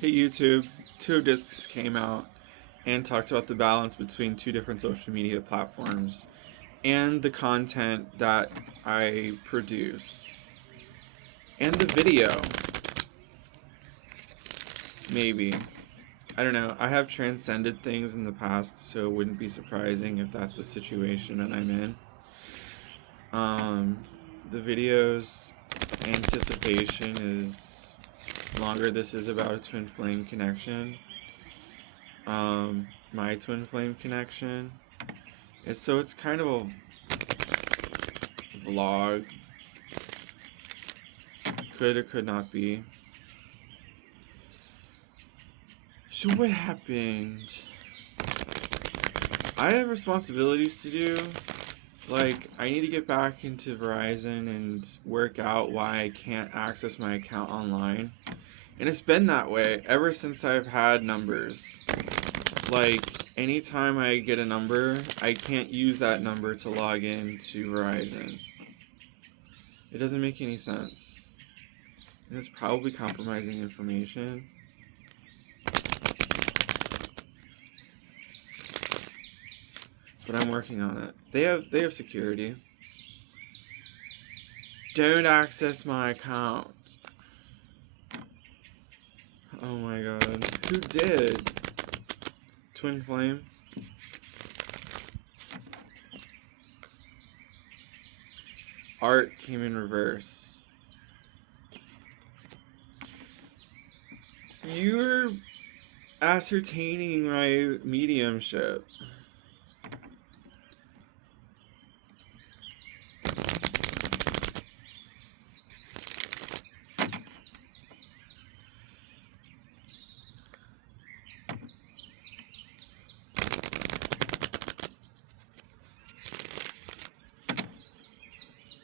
Hey YouTube, Two Discs came out and talked about the balance between two different social media platforms and the content that I produce. And the video. Maybe. I don't know. I have transcended things in the past, so it wouldn't be surprising if that's the situation that I'm in. The video's anticipation is longer. This is about a twin flame connection. My twin flame connection. And so it's kind of a vlog. Could or could not be. So what happened? I have responsibilities to do. Like, I need to get back into Verizon and work out why I can't access my account online. And it's been that way ever since I've had numbers. Like, anytime I get a number, I can't use that number to log in to Verizon. It doesn't make any sense. And it's probably compromising information. But I'm working on it. They have security. Don't access my account. Oh my god. Who did? Twin flame? Art came in reverse. You're ascertaining my mediumship.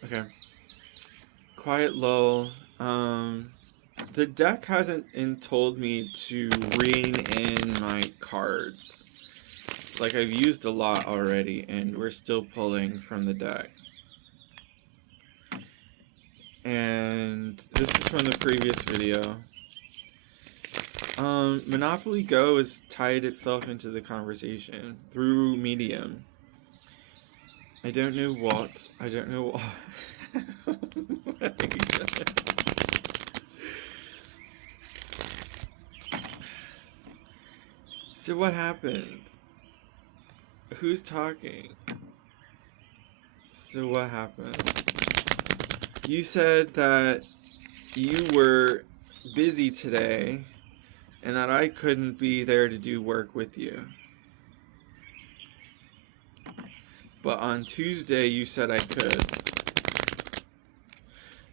Okay. Quiet lull. The deck hasn't told me to rein in my cards. Like, I've used a lot already, and we're still pulling from the deck. And this is from the previous video. Monopoly Go has tied itself into the conversation through medium. I don't know what. I don't know what. Oh my God. So what happened? Who's talking? So what happened? You said that you were busy today and that I couldn't be there to do work with you. But on Tuesday, you said I could.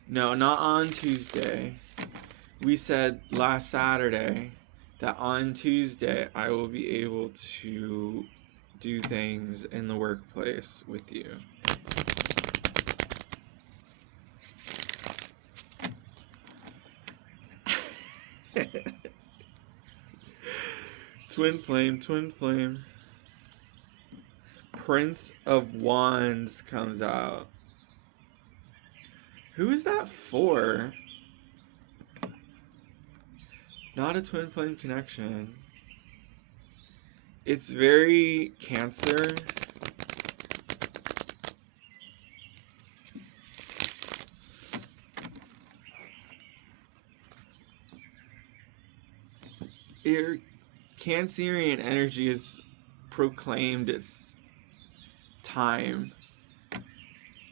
No, not on Tuesday. We said last Saturday that on Tuesday, I will be able to do things in the workplace with you. Twin flame, twin flame. Prince of Wands comes out. Who is that for? Not a twin flame connection. It's very Cancer. Your Cancerian energy has proclaimed its time.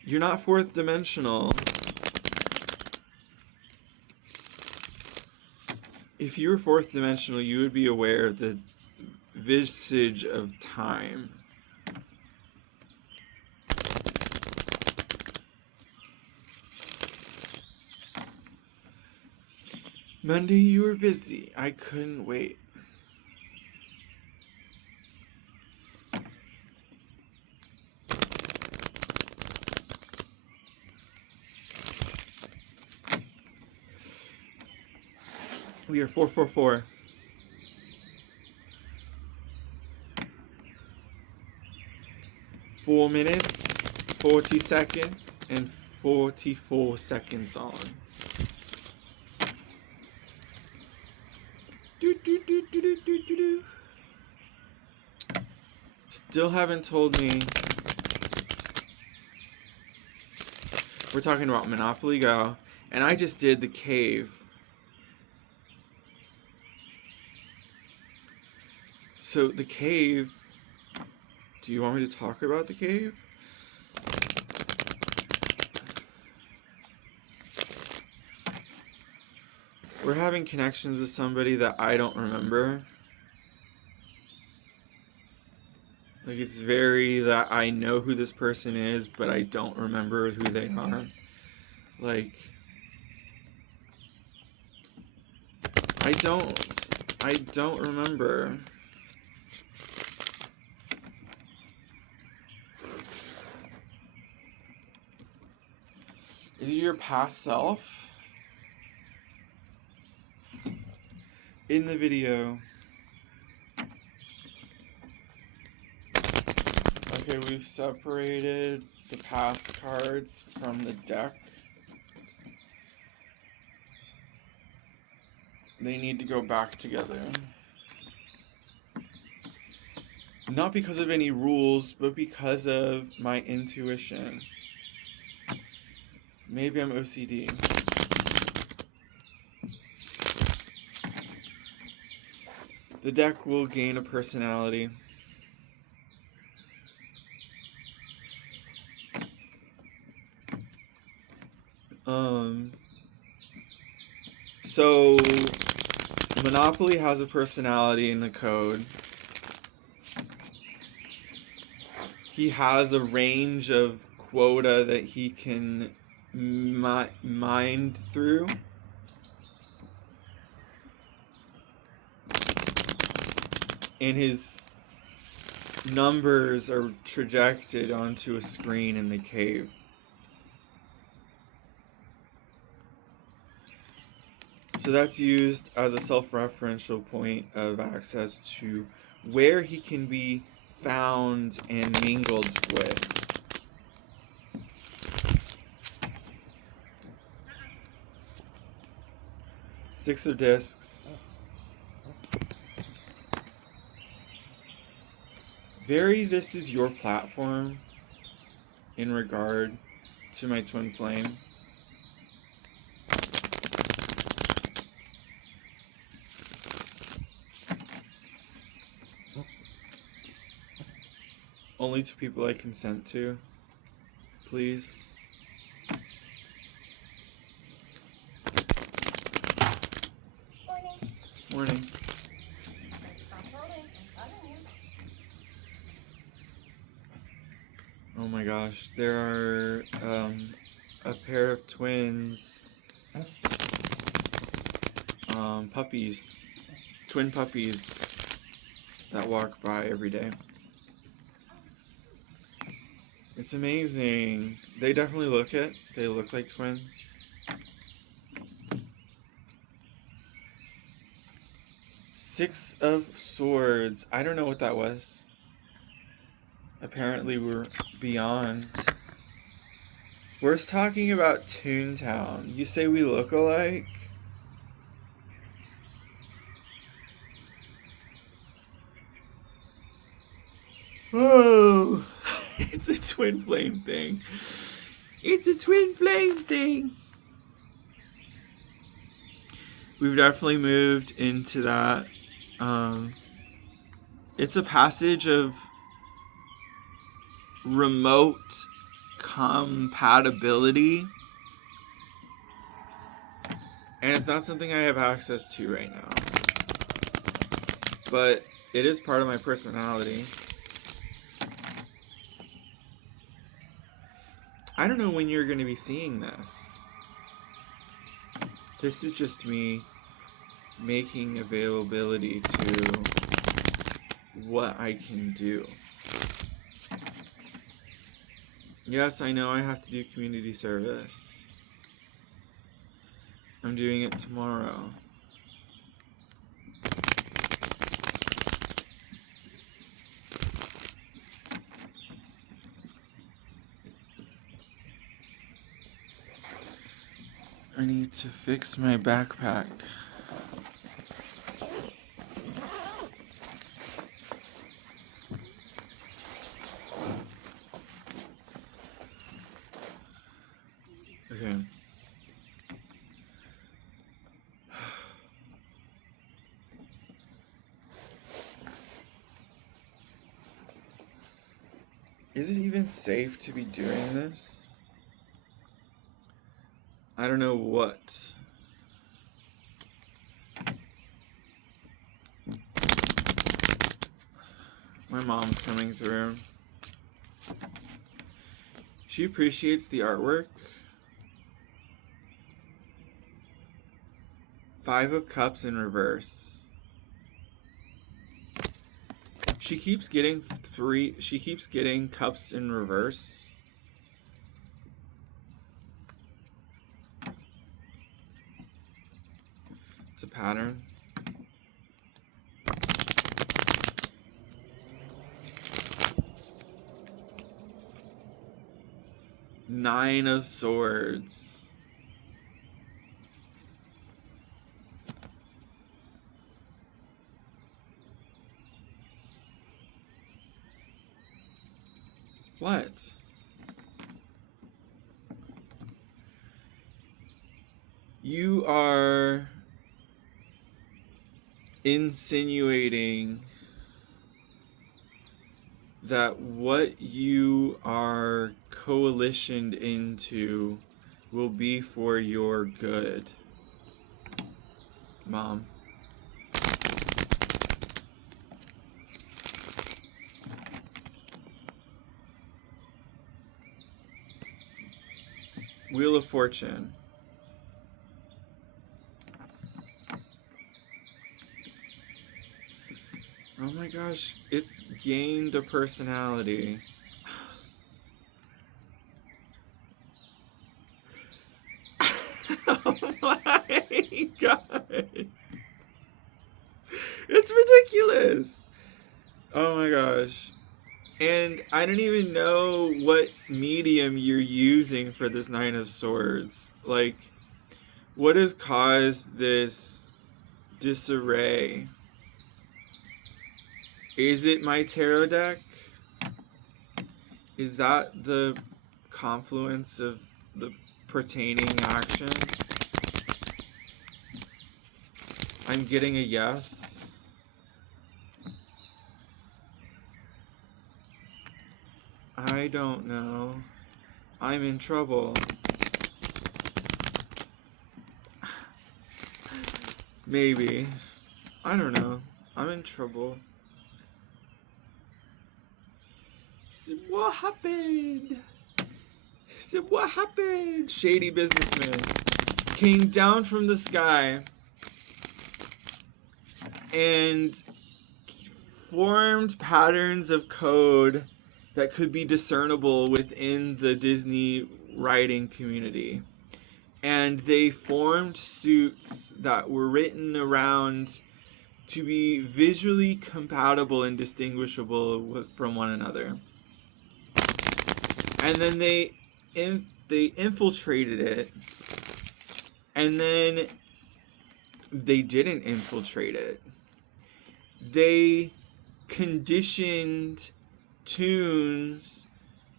You're not fourth dimensional. If you were fourth dimensional, you would be aware of the visage of time. Monday, you were busy. I couldn't wait. We are 444. Four minutes, 40 seconds, and 44 seconds on. Still haven't told me. We're talking about Monopoly Go, and I just did the cave. So the cave, do you want me to talk about the cave? We're having connections with somebody that I don't remember. Like, it's very that I know who this person is, but I don't remember who they are. Like, I don't remember. Is it your past self? In the video. Okay, we've separated the past cards from the deck. They need to go back together. Not because of any rules, but because of my intuition. Maybe I'm OCD. The deck will gain a personality. So Monopoly has a personality in the code. He has a range of quota that he can mind through. And his numbers are trajected onto a screen in the cave. So that's used as a self-referential point of access to where he can be found and mingled with. Six of discs. This is your platform in regard to my twin flame. Only to people I consent to, please. Morning. Oh my gosh, there are a pair of twins, puppies, twin puppies that walk by every day. It's amazing. They definitely look it. They look like twins. Six of Swords. I don't know what that was. Apparently we're beyond. We're talking about Toontown. You say we look alike? Oh, it's a twin flame thing. It's a twin flame thing. We've definitely moved into that. It's a passage of remote compatibility, and it's not something I have access to right now, but it is part of my personality. I don't know when you're going to be seeing this. This is just me making availability to what I can do. Yes, I know I have to do community service. I'm doing it tomorrow. I need to fix my backpack. Is it even safe to be doing this? I don't know what. My mom's coming through. She appreciates the artwork. 5 of Cups in reverse. She keeps getting cups in reverse. It's a pattern. Nine of Swords. What? You are insinuating that what you are coalitioned into will be for your good, Mom. Wheel of Fortune. Oh my gosh, it's gained a personality. Oh my god. It's ridiculous. Oh my gosh. And I don't even know what medium you're using for this Nine of Swords. Like, what has caused this disarray? Is it my tarot deck? Is that the confluence of the pertaining action? I'm getting a yes. I don't know. I'm in trouble. Maybe. I don't know. I'm in trouble. What happened? What happened? Shady businessman came down from the sky and formed patterns of code that could be discernible within the Disney writing community. And they formed suits that were written around to be visually compatible and distinguishable from one another. And then they infiltrated it, and then they didn't infiltrate it. They conditioned tunes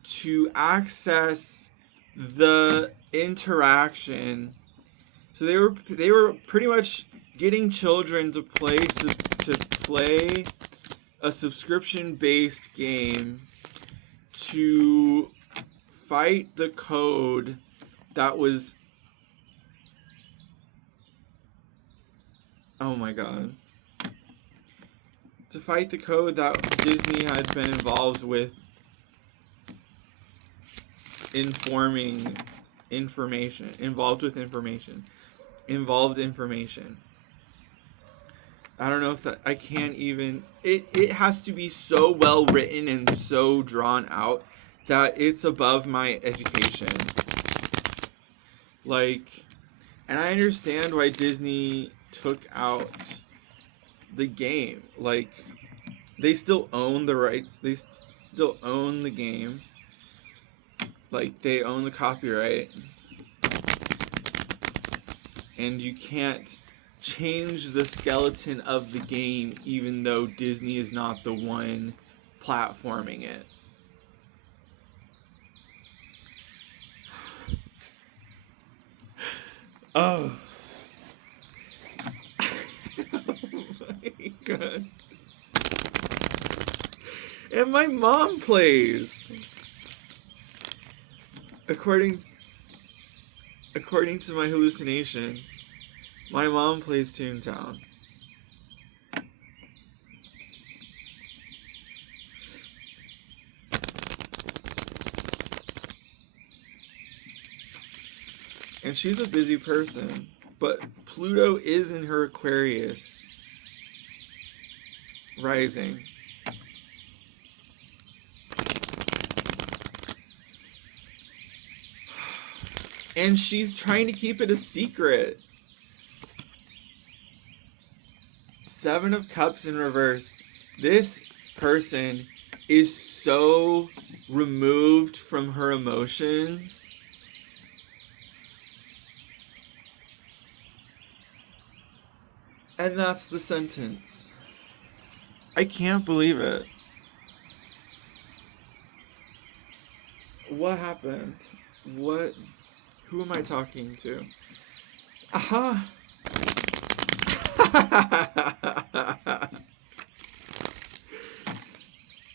to access the interaction. So they were pretty much getting children to play a subscription-based game to fight the code that was, oh my god, to fight the code that Disney had been involved with involved information. I don't know if that, I can't even, it has to be so well written and so drawn out that it's above my education. Like, and I understand why Disney took out the game. Like, they still own the rights, they still own the game. Like, they own the copyright. And you can't change the skeleton of the game even though Disney is not the one platforming it. Oh. Oh my god. And my mom plays. According to my hallucinations, my mom plays Toontown. And she's a busy person, but Pluto is in her Aquarius rising. And she's trying to keep it a secret. Seven of Cups in reverse. This person is so removed from her emotions. And that's the sentence. I can't believe it. What happened? What? Who am I talking to? Aha!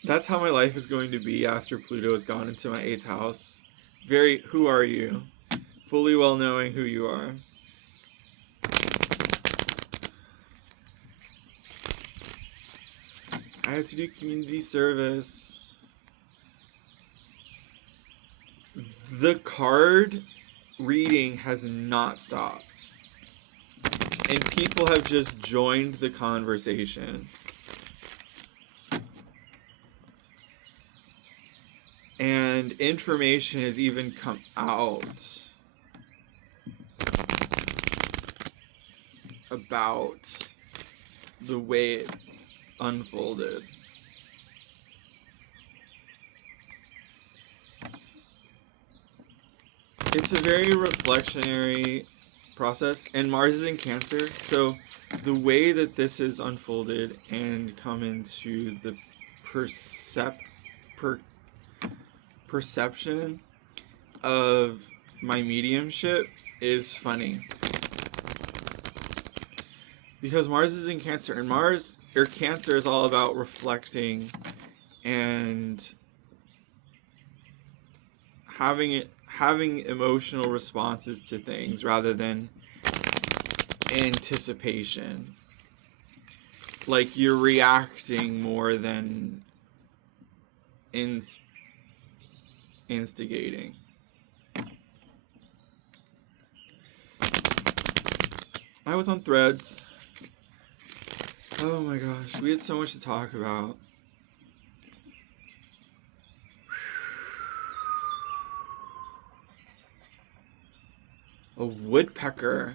That's how my life is going to be after Pluto has gone into my 8th house. Who are you? Fully well knowing who you are. I have to do community service. The card reading has not stopped. And people have just joined the conversation. And information has even come out about the way it unfolded. It's a very reflectionary process, and Mars is in Cancer, so the way that this is unfolded and come into the perception of my mediumship is funny. Because Mars is in Cancer, and Cancer is all about reflecting and having emotional responses to things rather than anticipation. Like you're reacting more than instigating. I was on Threads. Oh my gosh, we had so much to talk about. A woodpecker.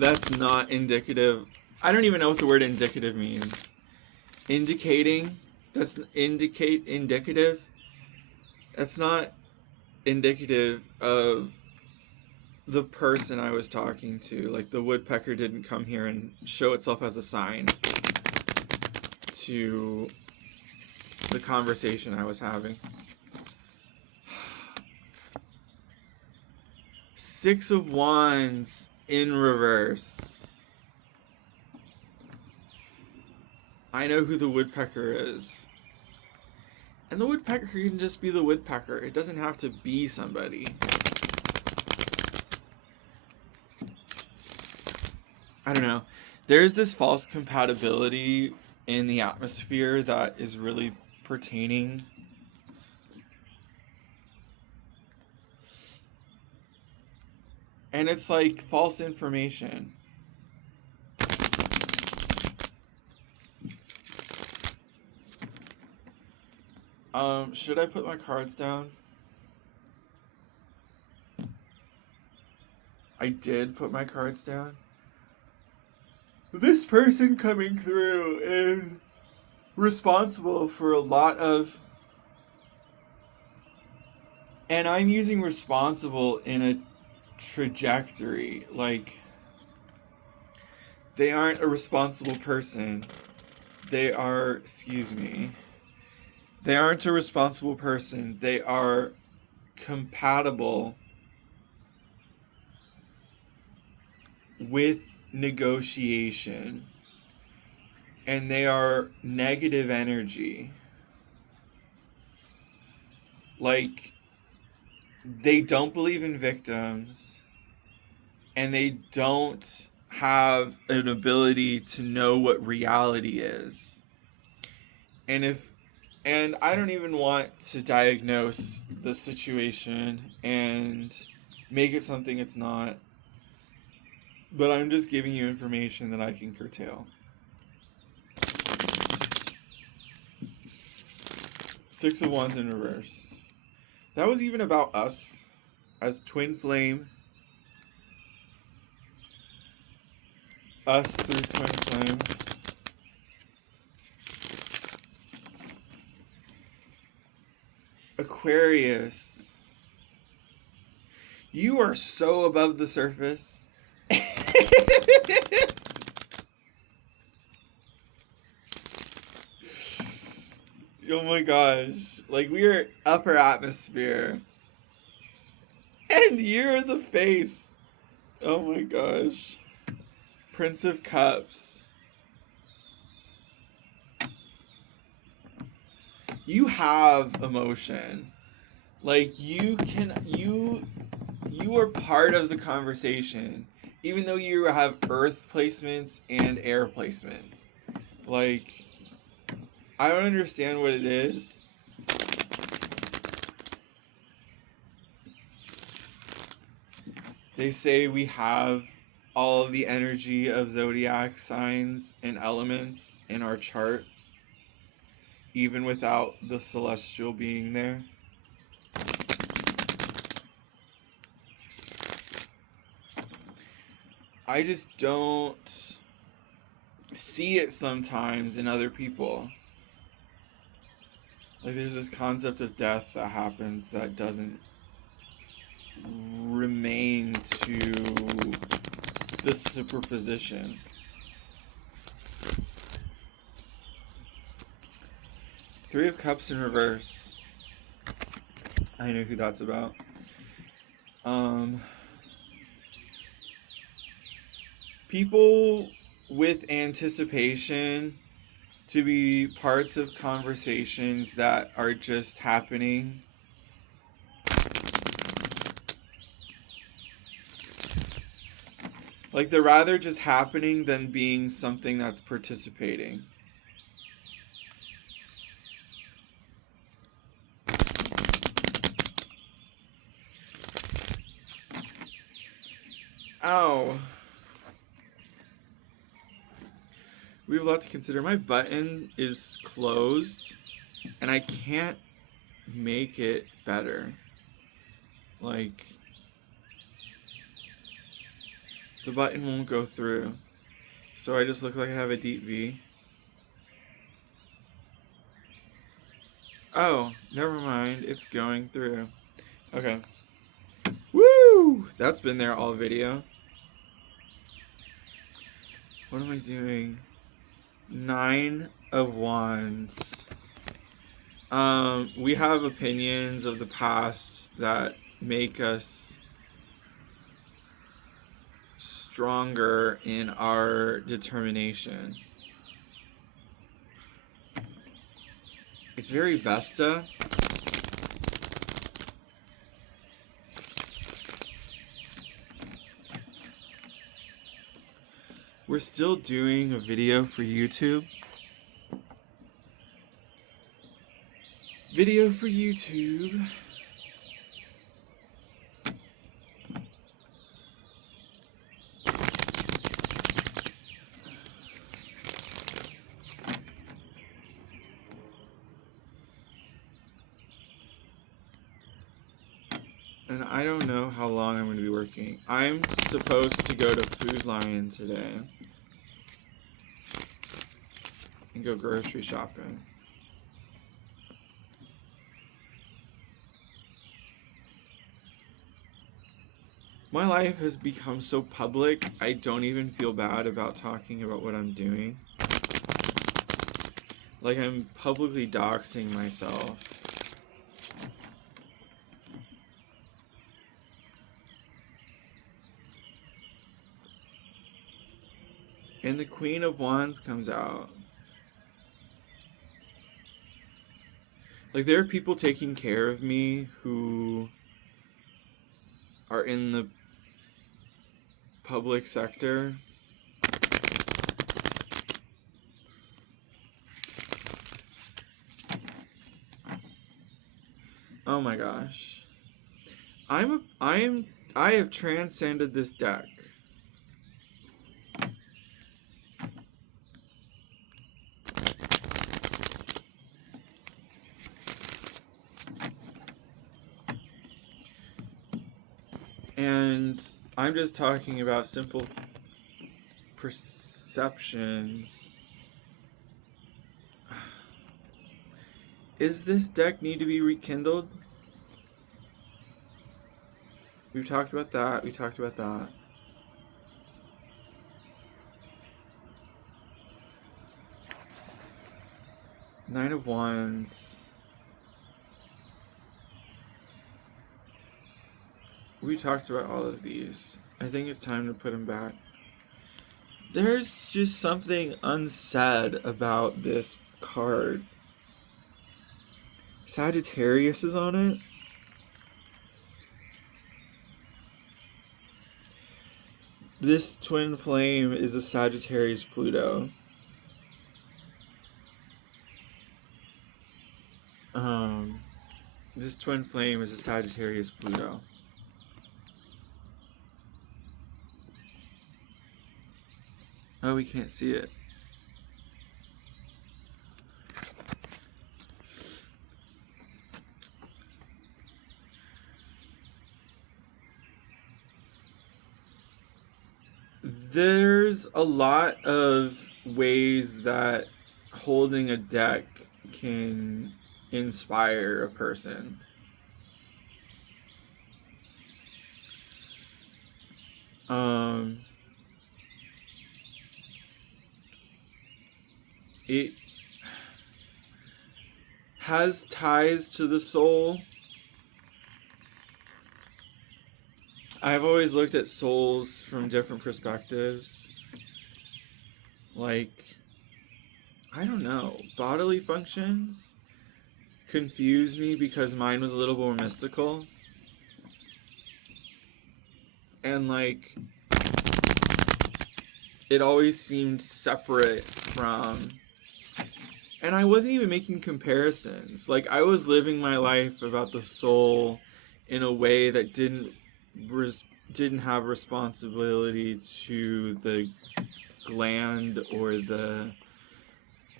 That's not indicative. I don't even know what the word indicative means. Indicating? That's indicative? That's not indicative of the person I was talking to. Like the woodpecker didn't come here and show itself as a sign to the conversation I was having. 6 of Wands in reverse. I know who the woodpecker is. And the woodpecker can just be the woodpecker. It doesn't have to be somebody. I don't know. There's this false compatibility in the atmosphere that is really pertaining. And it's like false information. Should I put my cards down? I did put my cards down. This person coming through is responsible for a lot of... And I'm using responsible in a trajectory. Like, they aren't a responsible person. They are... Excuse me. They aren't a responsible person. They are compatible with negotiation, and they are negative energy. Like, they don't believe in victims, and they don't have an ability to know what reality is. And I don't even want to diagnose the situation and make it something it's not, but I'm just giving you information that I can curtail. 6 of Wands in reverse. That was even about us as twin flame. Us through twin flame. Aquarius. You are so above the surface. Oh my gosh. Like, we are upper atmosphere. And you're the face. Oh my gosh. Prince of Cups. You have emotion. Like, you are part of the conversation. Even though you have earth placements and air placements. Like, I don't understand what it is. They say we have all of the energy of zodiac signs and elements in our chart, even without the celestial being there. I just don't see it sometimes in other people. Like, there's this concept of death that happens that doesn't remain to the superposition. Three of Cups in reverse. I know who that's about. People with anticipation to be parts of conversations that are just happening. Like, they're rather just happening than being something that's participating. Ow. We have a lot to consider. My button is closed, and I can't make it better. Like, the button won't go through. So I just look like I have a deep V. Oh, never mind. It's going through. Okay. Woo! That's been there all video. What am I doing? 9 of Wands. We have opinions of the past that make us stronger in our determination. It's very Vesta. We're still doing a video for YouTube. Video for YouTube. And I don't know how long I'm going to be working. I'm supposed to go to Food Lion today and go grocery shopping. My life has become so public, I don't even feel bad about talking about what I'm doing. Like, I'm publicly doxing myself. And the Queen of Wands comes out. Like, there are people taking care of me who are in the public sector. Oh my gosh. I have transcended this deck. And I'm just talking about simple perceptions. Is this deck need to be rekindled? We've talked about that. We talked about that. Nine of Wands. We talked about all of these. I think it's time to put them back. There's just something unsaid about this card. Sagittarius is on it. This twin flame is a Sagittarius Pluto. This twin flame is a Sagittarius Pluto. Oh, we can't see it. There's a lot of ways that holding a deck can inspire a person. It has ties to the soul. I've always looked at souls from different perspectives. Like, I don't know, bodily functions confuse me because mine was a little more mystical. And like, it always seemed separate from, and I wasn't even making comparisons. Like, I was living my life about the soul in a way that didn't have responsibility to the gland or the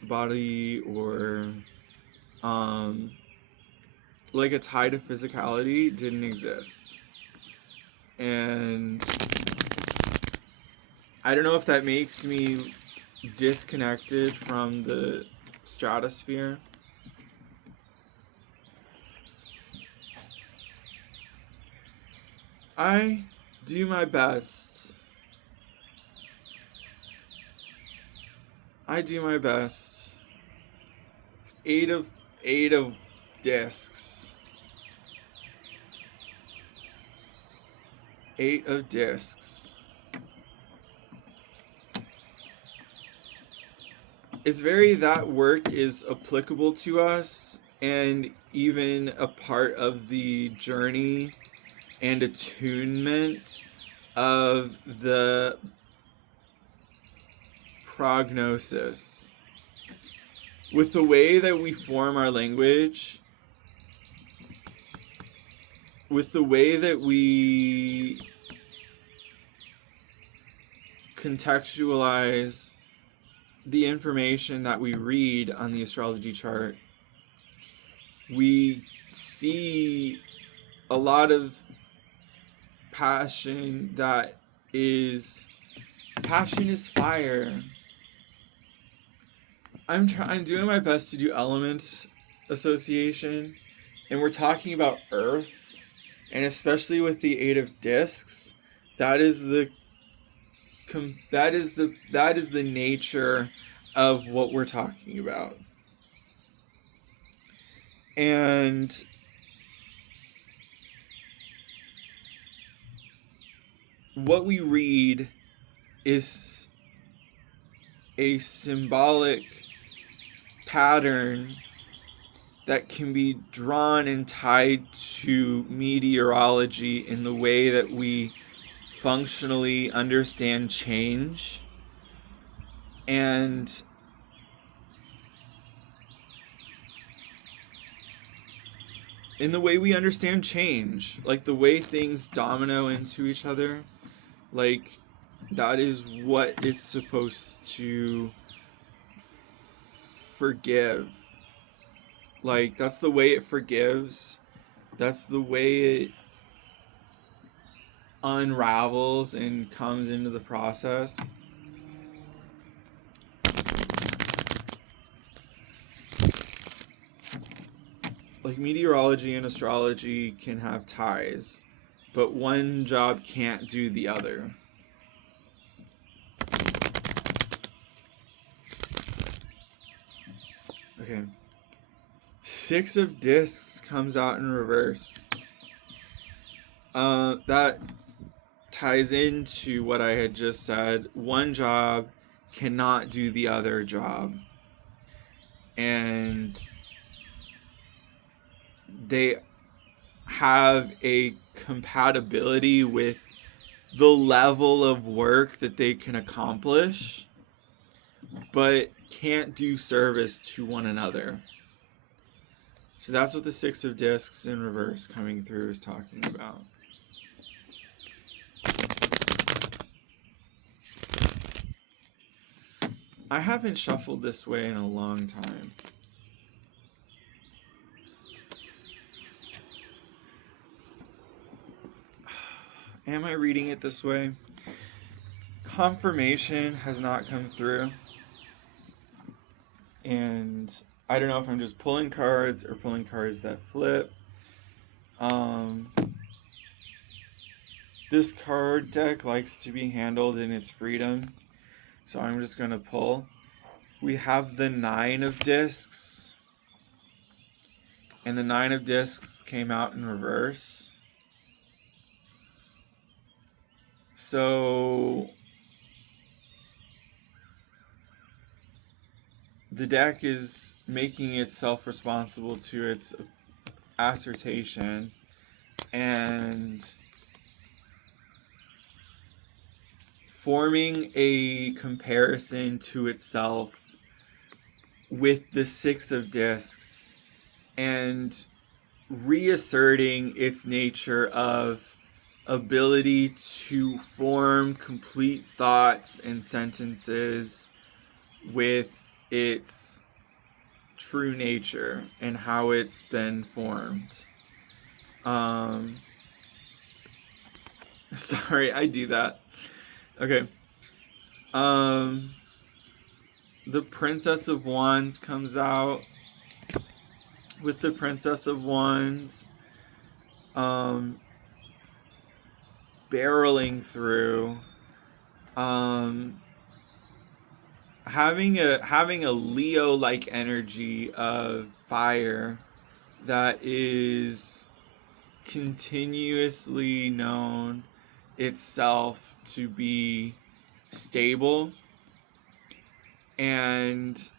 body, or like a tie to physicality didn't exist. And I don't know if that makes me disconnected from the stratosphere. I do my best. I do my best. Eight of discs. 8 of discs. It's very, that work is applicable to us and even a part of the journey and attunement of the prognosis. With the way that we form our language, with the way that we contextualize the information that we read on the astrology chart, we see a lot of passion passion is fire. I'm doing my best to do element association, and we're talking about earth, and especially with the 8 of discs, that is the nature of what we're talking about. And what we read is a symbolic pattern that can be drawn and tied to meteorology in the way that we functionally understand change. And in the way we understand change, like the way things domino into each other, like that is what it's supposed to forgive. Like that's the way it forgives. That's the way it unravels and comes into the process. Like meteorology and astrology can have ties, but one job can't do the other. Okay. 6 of Discs comes out in reverse. That ties into what I had just said. One job cannot do the other job. And they have a compatibility with the level of work that they can accomplish, but can't do service to one another. So that's what the 6 of Discs in reverse coming through is talking about. I haven't shuffled this way in a long time. Am I reading it this way? Confirmation has not come through. And I don't know if I'm just pulling cards or pulling cards that flip. This card deck likes to be handled in its freedom. So I'm just going to pull. We have the 9 of Discs. And the 9 of Discs came out in reverse. So the deck is making itself responsible to its assertion and forming a comparison to itself with the 6 of Discs and reasserting its nature of ability to form complete thoughts and sentences with its true nature and how it's been formed. Sorry, I do that. Okay. The Princess of Wands comes out. With the Princess of Wands, barreling through, having a Leo-like energy of fire that is continuously known itself to be stable and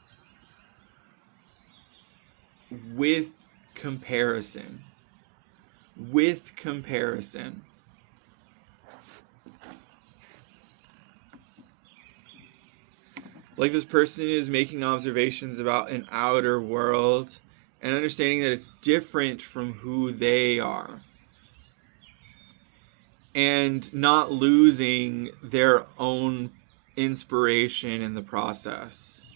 with comparison. Like this person is making observations about an outer world and understanding that it's different from who they are. And not losing their own inspiration in the process.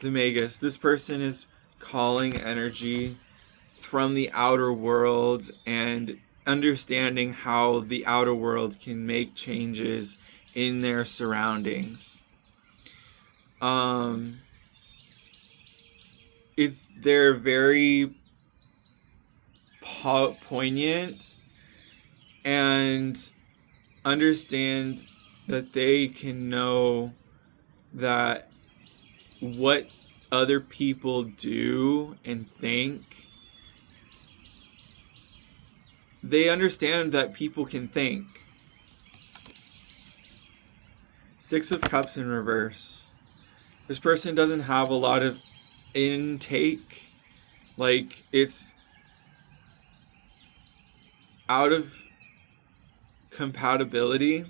The Magus, this person is calling energy from the outer world and understanding how the outer world can make changes in their surroundings. They're very poignant and understand that they can know that what other people do and think, they understand that people can think. Six of Cups in reverse. This person doesn't have a lot of intake. Like, it's out of compatibility.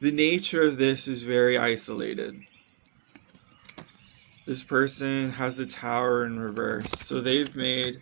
The nature of this is very isolated. This person has the Tower in reverse. So they've made